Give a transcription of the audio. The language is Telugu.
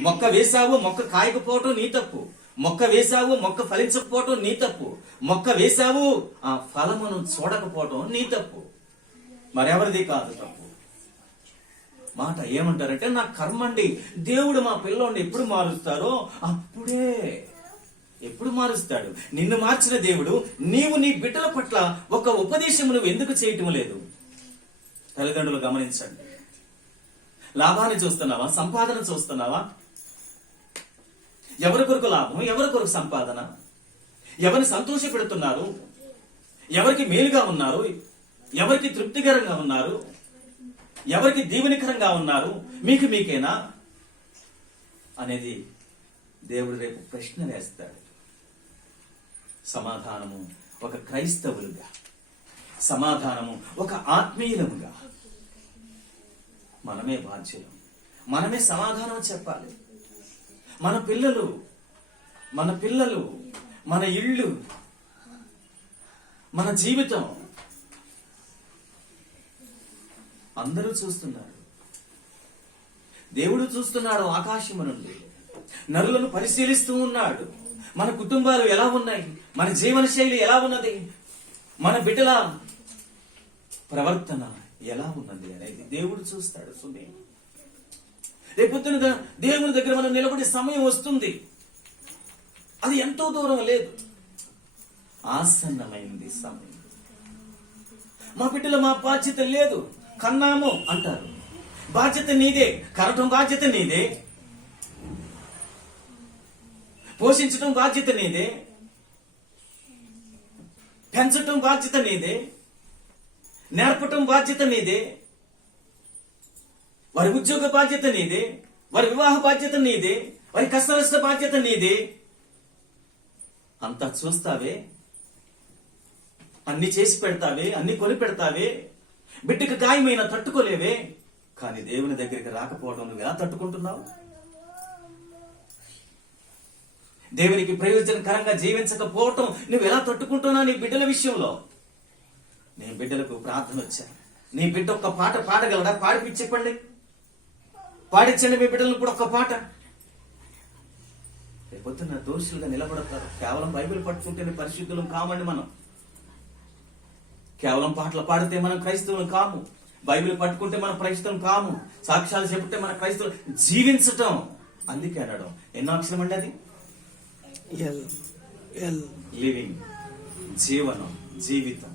మొక్క వేసావు మొక్క కాయకపోవటం నీ తప్పు. మొక్క వేసావు మొక్క ఫలించకపోవటం నీ తప్పు. మొక్క వేసావు ఆ ఫలమును చూడకపోవటం నీ తప్పు, మరెవరిది కాదు తప్పు. మాట ఏమంటారంటే నా కర్మండి. దేవుడు మా పిల్లోడిని ఎప్పుడు మారుస్తారో అప్పుడే. ఎప్పుడు మారుస్తాడు? నిన్ను మార్చిన దేవుడు నీవు నీ బిడ్డల పట్ల ఒక ఉపదేశం నువ్వు ఎందుకు చేయటం లేదు? తల్లిదండ్రులు గమనించండి. లాభాన్ని చూస్తున్నావా, సంపాదన చూస్తున్నావా? ఎవరి కొరకు లాభం, ఎవరి కొరకు సంపాదన? ఎవరిని సంతోష పెడుతున్నారు? ఎవరికి మేలుగా ఉన్నారు? ఎవరికి తృప్తికరంగా ఉన్నారు? ఎవరికి దీవెనికరంగా ఉన్నారు? మీకేనా అనేది దేవుడు రేపు ప్రశ్న వేస్తాడు. సమాధానము ఒక క్రైస్తవులుగా, సమాధానము ఒక ఆత్మీయులముగా మనమే బాధ్యులం. మనమే సమాధానం చెప్పాలి. మన పిల్లలు, మన ఇళ్ళు, మన జీవితం అందరూ చూస్తున్నారు. దేవుడు చూస్తున్నాడు ఆకాశము నుండి. నరులను పరిశీలిస్తూ ఉన్నాడు. మన కుటుంబాలు ఎలా ఉన్నాయి, మన జీవన శైలి ఎలా ఉన్నది, మన బిడ్డల ప్రవర్తన ఎలా ఉన్నది అనేది దేవుడు చూస్తాడు. సుమే రేపొద్దున దేవుని దగ్గర మనం నిలబడే సమయం వస్తుంది. అది ఎంతో దూరం లేదు, ఆసన్నమైంది సమయం. మా బిడ్డలు మా బాధ్యత లేదు, కన్నాము అంటారు. బాధ్యత నీదే, కనటం బాధ్యత నీదే, పోషించటం బాధ్యత నీదే, పెంచటం బాధ్యత నీదే, నేర్పటం బాధ్యత నీదే, వారి ఉద్యోగ బాధ్యత నీదే, వారి వివాహ బాధ్యత నీదే, వారి కష్టనష్ట బాధ్యత నీదే. అంతా చూస్తావే, అన్ని చేసి పెడతావే, అన్ని కొని పెడతావే, బిడ్డకు గాయమైన తట్టుకోలేవే. కానీ దేవుని దగ్గరికి రాకపోవడం నువ్వు ఎలా తట్టుకుంటున్నావు? దేవునికి ప్రయోజనకరంగా జీవించకపోవటం నువ్వు ఎలా తట్టుకుంటున్నావు? నీ బిడ్డల విషయంలో నీ బిడ్డలకు ప్రార్థన వచ్చాను. నీ బిడ్డ ఒక్క పాట పాడగలడా? పాడిపించి చెప్పండి, పాడించండి మీ బిడ్డలను కూడా ఒక్క పాట. రేపొద్దున దోషులుగా నిలబడతారు. కేవలం బైబిల్ పట్టుకుంటేనే పరిశుద్ధులం కామండి. మనం కేవలం పాటలు పాడితే మనం క్రైస్తవులు కాము. బైబిల్ పట్టుకుంటే మనం క్రైస్తవులు కాము. సాక్ష్యాలు చెబితే మన క్రైస్తవులు జీవించటం. అందుకే అనడం ఎన్నో అక్షరం అండి అది. లివింగ్, జీవనం, జీవితం.